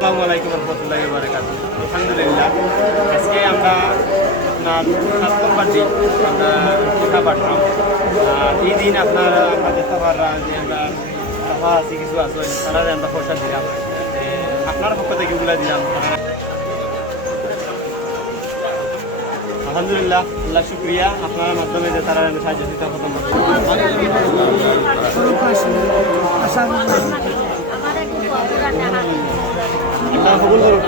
আসসালামু আলাইকুম রহমতুল্লাহি ওয়া বারাকাতুহু। আলহামদুলিল্লাহ, আজকে আমরা আপনার 7 নম্বর দিন আমরা টিকা পাঠলাম। এই দিন আপনারা আমরা দেখতে পারলাম যে আমরা সভা আছে কিছু আছে তারা আমরা পয়সা দিলাম, আপনার পক্ষ থেকে এগুলো দিলাম। আলহামদুলিল্লাহ, আল্লাহ শুক্রিয়া, আপনার মাধ্যমে যে তারা সাহায্য দিতে প্রথম কবুল করুক।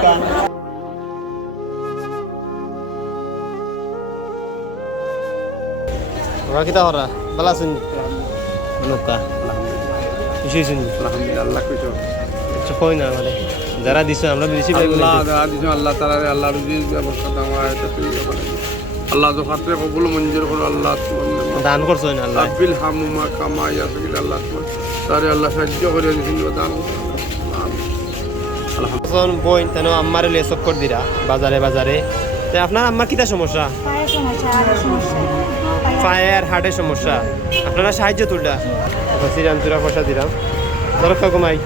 ওরা কিতা করা ভালো আছেন? নৌকা খুশি হয়েছেন? আল্লাহ খুশি আচ্ছা, কই না মানে যারা দিছো আমরা বেশি আল্লাহ যারা দিছো আল্লাহ তাআলা আল্লাহ রুজির ব্যবস্থা দেওয়া এটা আল্লাহ দোকাতে কবুল মঞ্জুর করো। আল্লাহ দান করছো না আল্লাহ আব্বিল হামুমা কামা ইয়াসিল আল্লাহ তারে আল্লাহ সাহায্য করে দিছেন দান। আলহামদুলিল্লাহ, বই তেন আম্মারে লেসক কর দিরা বাজারে বাজারে। তে আপনার আম্মার কিতা সমস্যা? পায়ের হার্টের সমস্যা। আপনারা সাহায্য তুলটা সিরাম তুরা পয়সা দিলাম দরকার কমাই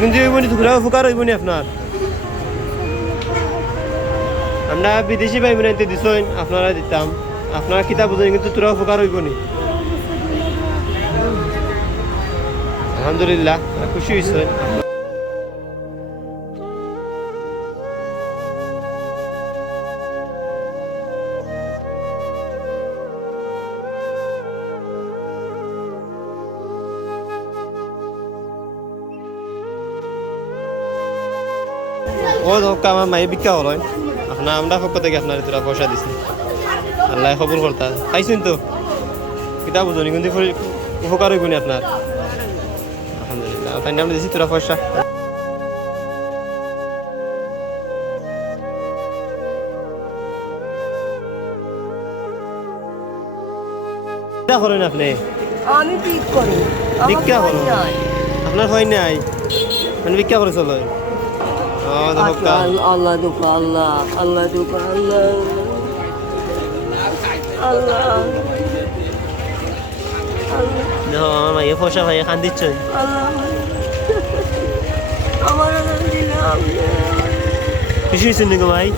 কিন্তু হইবনি টুকরা ফুকার হইবনি আপনার। আমরা বিদেশি ভাই বোনাইতে দিছেন আপনারা দিতাম, আপনারা কিতাব বুঝেন কিন্তু তোরা ফুকার হইবনি। আলহামদুলিল্লাহ, খুশি হয়েছেন। ও ধক্কা আমার মাই বিক্কা হল আপনার আমরা পক্ষ থেকে আপনার তোরা পয়সা দিছি, আল্লাহ খবর করতা পাইছেন তো কিতা বুঝনি কিন্তু উপকার হইবনি আপনার। আলহামদুলিল্লাহ, তাই আমরা দিছি তোরা পয়সা। কিতা করেন আপনি? আমি ঠিক করি ভিক্ষা করো? আপনার হয় নাই মানে ভিক্ষা করে চলো? আল্লাহ দুঃখা আল্লাহ আল্লাহ দুঃখা আল্লাহ আল্লাহ আমার মাইয়ে পয়সা ভাই খান দিচ্ছেন আল্লাহ আমার দিলাম খুশি হয়েছেন নাকি ভাই?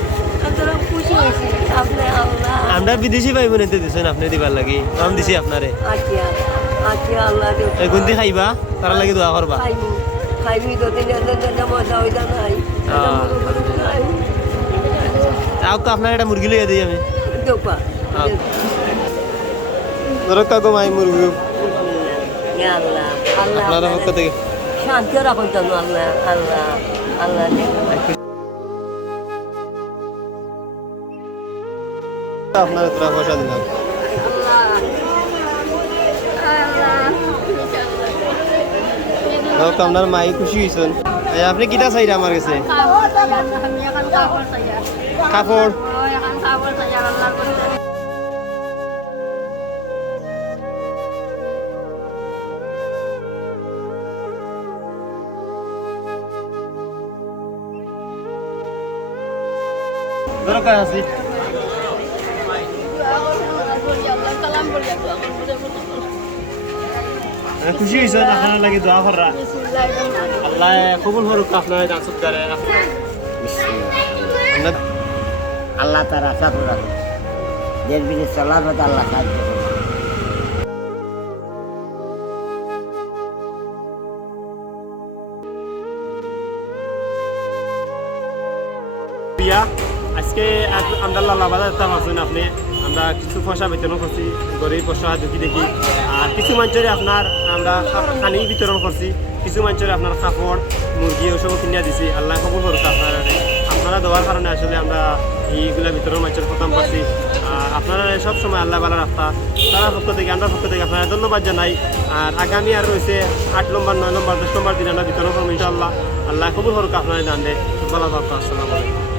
খুশি হয়েছি আপনি আল্লাহ আমরা বিদেশি ভাই বোনেতে দিচ্ছেন আপনি দিবার লাগি আমি দিছি আপনারে। আচ্ছা আচ্ছা আল্লাহ গুন্দি খাইবা তার লাগি দোয়া করবা। খাইবি তো মজা হইতা নাই তাও তো আপনার একটা মুরগি লইয়া দিই আমি দোপা ধরো কাকু মাই মুরগি আল্লাহ আল্লাহ আপনার পক্ষ থেকে শান্তি রাখুন জানো আল্লাহ আল্লাহ আল্লাহ আপনার তোরা পয়সা দিলাম। আপনার মাই খুশি হয়েছেন। আপনি কিটা চাইরা আমার কাছে? কাপড় দরকার আছে। খুশি হয়েছেন, আপনার লাগে দোয়া কররা আল্লাহ কবুল করুক আপনার দান সৎকারে। আল্লাহ তার আশা করে রাখুন দেশ বিদেশ চলার মতো আল্লাহ সাহায্য করুন। আজকে আমরা লাল্লা বাজার আছেন আপনি আমরা কিছু পয়সা বিতরণ করছি গরিব পয়সা দুঃখী দেখি, আর কিছু মানুষের আপনার আমরা পানি বিতরণ করছি, কিছু মানুষের আপনার কাপড় মুরগি ওসব কিনে দিছি। আল্লাহ খবর করুক আপনারা দেওয়ার কারণে আসলে আমরা এইগুলা বিতরণ মানুষের খতম করছি। আর আপনারা সব সময় আল্লাহ বালা রাস্তা তারা পক্ষ থেকে আমরা পক্ষ থেকে আপনারা ধন্যবাদ জানাই। আর আগামী আর রয়েছে 8 নম্বর 9 নম্বর 10 নম্বর দিন আমরা বিতরণ করবো ইনশাআল্লাহ। আল্লাহ খবর করুক আপনারা দান দেয়। ভালো থাকতো। আসসালামু আলাইকুম।